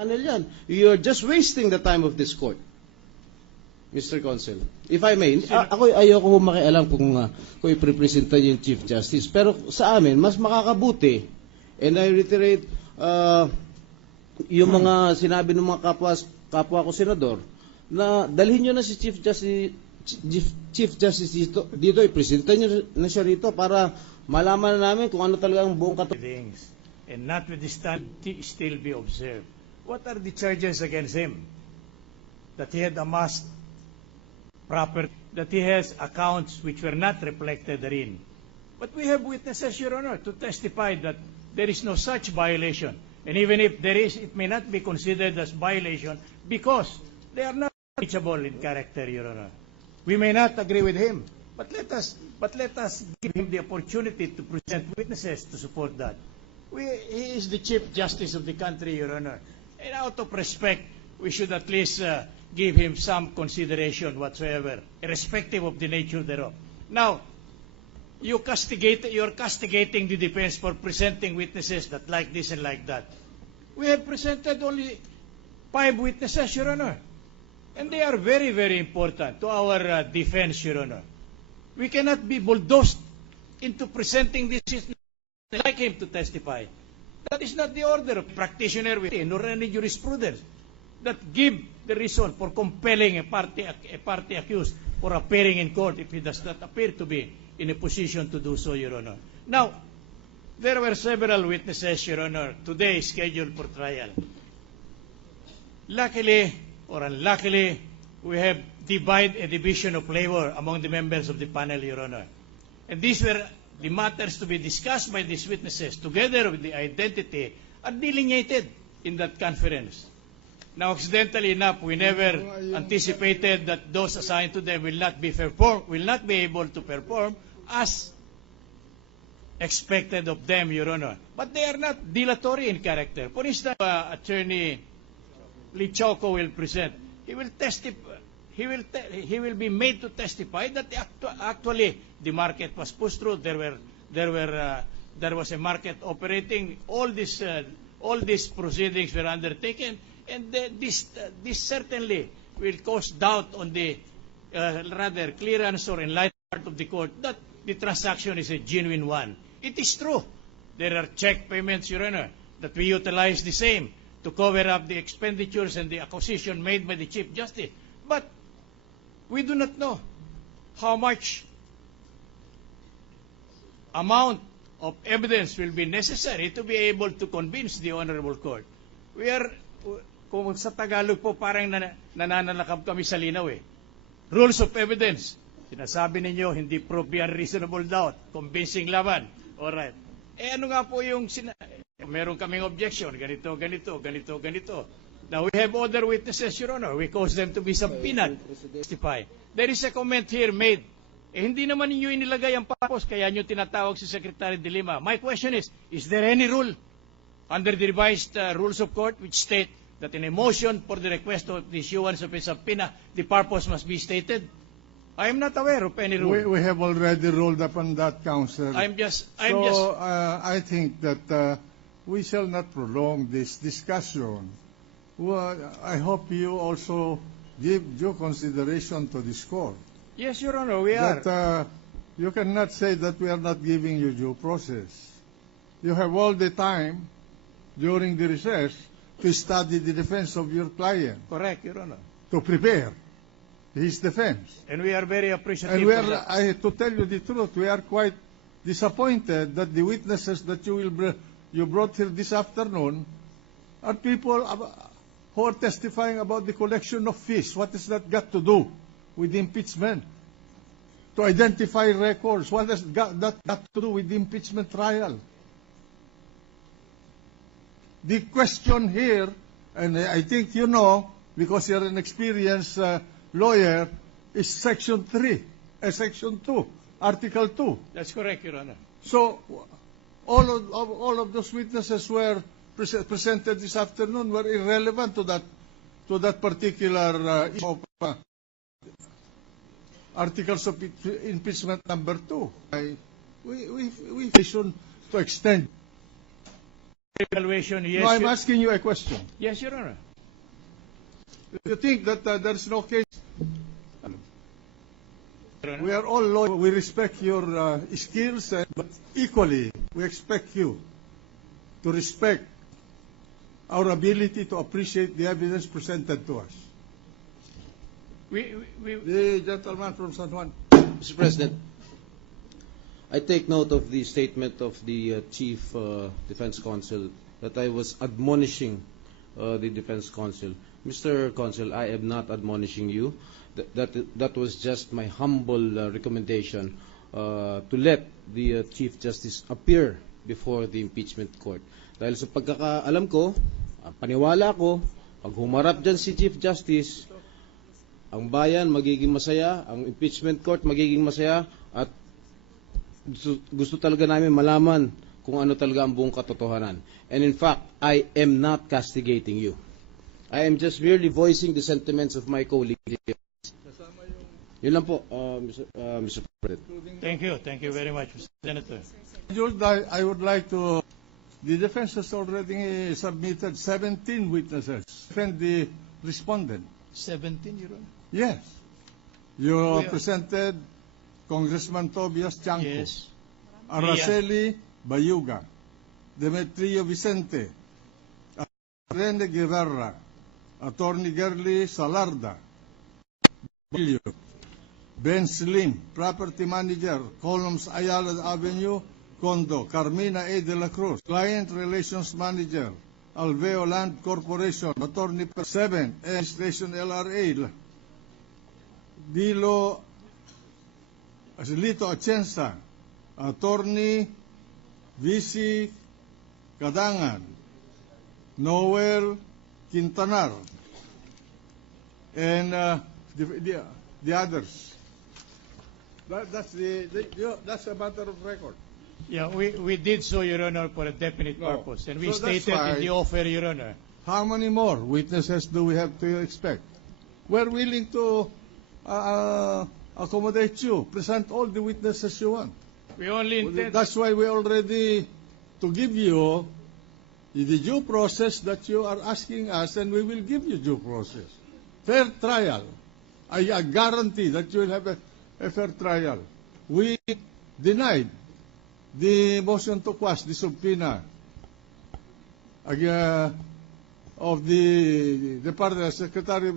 panel yan. You're just wasting the time of this court, Mr. Consul. If I may, ako ayoko makialam kung i-presenta yung Chief Justice. Pero sa amin, mas makakabuti, and I reiterate yung mga sinabi ng mga kapwa ko senador, na dalhin nyo na si Chief Justice dito i-presenta nyo na siya rito para malaman namin kung ano talaga ang buong things, and notwithstanding still be observed. What are the charges against him? That he had amassed property, that he has accounts which were not reflected therein. But we have witnesses, Your Honor, to testify that there is no such violation. And even if there is, it may not be considered as violation because they are not reachable in character, Your Honor. We may not agree with him, but let us give him the opportunity to present witnesses to support that. He is the Chief Justice of the country, Your Honor. And out of respect, we should at least give him some consideration whatsoever, irrespective of the nature thereof. Now, you're castigating the defense for presenting witnesses that like this and like that. We have presented only 5 witnesses, Your Honor. And they are very, very important to our defense, Your Honor. We cannot be bulldozed into presenting this like him to testify. That is not the order of practitioner nor any jurisprudence that give the reason for compelling a party accused for appearing in court if he does not appear to be in a position to do so, Your Honor. Now, there were several witnesses, Your Honor, today scheduled for trial. Luckily or unluckily, we have a division of labor among the members of the panel, Your Honor. And these were the matters to be discussed by these witnesses, together with the identity, are delineated in that conference. Now, accidentally enough, we never anticipated that those assigned to them will not be able to perform as expected of them, Your Honor. But they are not dilatory in character. For instance, Attorney Lichoco will present. He will testify. He will be made to testify that actually the market was pushed through. There was a market operating. All these proceedings were undertaken, and this certainly will cause doubt on the rather clearance or enlightened part of the court that the transaction is a genuine one. It is true. There are check payments, Your Honor, that we utilize the same to cover up the expenditures and the acquisition made by the Chief Justice. But we do not know how much amount of evidence will be necessary to be able to convince the Honorable Court. Kung sa Tagalog po parang nananalakab kami sa linaw eh. Rules of evidence. Sinasabi ninyo, hindi proof beyond reasonable doubt. Convincing laban. Alright. Ano nga po yung meron kaming objection, ganito. Now, we have other witnesses, Your Honor. We cause them to be subpoenaed. Testify. There is a comment here made. Hindi naman ninyo inilagay ang purpose, kaya nyo tinatawag si Secretary de Lima. My question is there any rule under the revised rules of court which state that in a motion for the request of the issuance of a subpoena, the purpose must be stated? I am not aware of any rule. We have already ruled upon that, Counsel. I think that we shall not prolong this discussion. Well, I hope you also give due consideration to this court. Yes, Your Honor, we are. That you cannot say that we are not giving you due process. You have all the time during the recess to study the defense of your client. Correct, Your Honor. To prepare his defense. And we are very appreciative. And to tell you the truth, we are quite disappointed that the witnesses that you brought here this afternoon are people who are testifying about the collection of fees. What has that got to do with the impeachment? To identify records, what has that got to do with the impeachment trial? The question here, and I think you know, because you're an experienced lawyer, is Section 3, Section 2, Article 2. That's correct, Your Honor. So, all of those witnesses were presented this afternoon were irrelevant to that particular articles of impeachment number 2. We should to extend evaluation, yes. No, I'm asking you a question. Yes, Your Honor. You think that there's no case? Your Honor. We are all lawyers. We respect your skills, but equally, we expect you to respect our ability to appreciate the evidence presented to us. The gentleman from San Juan. Mr. President, I take note of the statement of the Chief Defense Counsel that I was admonishing the Defense Counsel. Mr. Counsel, I am not admonishing you. That was just my humble recommendation to let the Chief Justice appear before the impeachment court. Dahil sa pagkakaalam ko, paniwala ko, pag humarap dyan si Chief Justice, ang bayan magiging masaya, ang impeachment court magiging masaya, at gusto talaga namin malaman kung ano talaga ang buong katotohanan. And in fact, I am not castigating you. I am just merely voicing the sentiments of my colleagues. Yun lang po, Mr. President. Thank you very much, Mr. Senator. I would like to. The defense has already submitted 17 witnesses. Defend the respondent. 17, Your Honor? Yes. You presented Congressman Tobias Chanco, Yes. Araceli Bayuga, Demetrio Vicente, Rene Guevara, Attorney Gerly Salarda, Ben Slim, Property Manager, Columns Ayala Avenue, Condo, Carmina A. de la Cruz, Client Relations Manager, Alveo Land Corporation, Attorney 7, Station LRA, Dilo Lito Atienza, Attorney VC Cadangan, Noel Quintanar, and the others. That's a matter of record. Yeah, we did so, Your Honor, for a definite No. purpose. And we So that's stated why- in the offer, Your Honor. How many more witnesses do we have to expect? We're willing to accommodate you. Present all the witnesses you want. We only intend... That's why we already to give you the due process that you are asking us, and we will give you due process. Fair trial. I guarantee that you will have a fair trial. We denied the motion to quash the subpoena of the Department Secretary.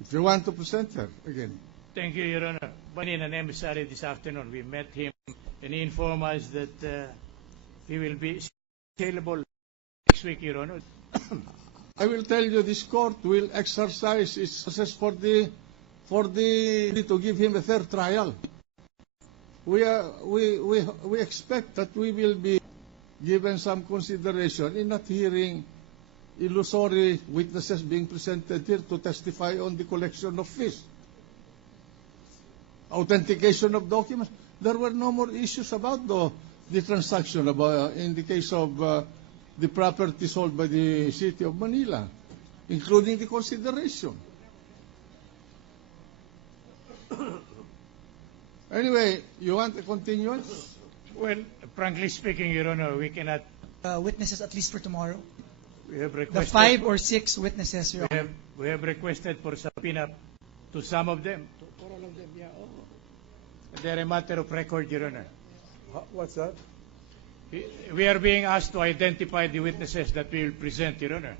If you want to present her again. Thank you, Your Honor. But in an emissary this afternoon, we met him, and he informed us that he will be available next week, Your Honor. I will tell you, this court will exercise its process for the to give him a fair trial. We expect that we will be given some consideration in not hearing illusory witnesses being presented here to testify on the collection of fees, authentication of documents. There were no more issues about the transaction in the case of the property sold by the City of Manila, including the consideration. Anyway, you want a continuance? Well, frankly speaking, Your Honor, we cannot... Witnesses at least for tomorrow. We have The requested... 5 or 6 witnesses, Your Honor. We have requested for subpoena to some of them. For all of them, yeah. They're a matter of record, Your Honor. What's that? We are being asked to identify the witnesses that we will present, Your Honor.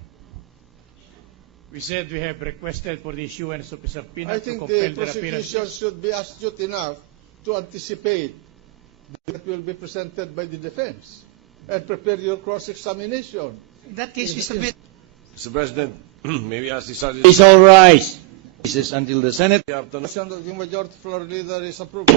We said we have requested for the issuance of a subpoena I to think compel the their prosecution appearances. should be astute enough to anticipate that will be presented by the defense and prepare your cross-examination. In that case, we submit. Mr. President, may we ask the sergeant? Please all rise. This is until the Senate. Afternoon. Motion of the majority floor leader is approved.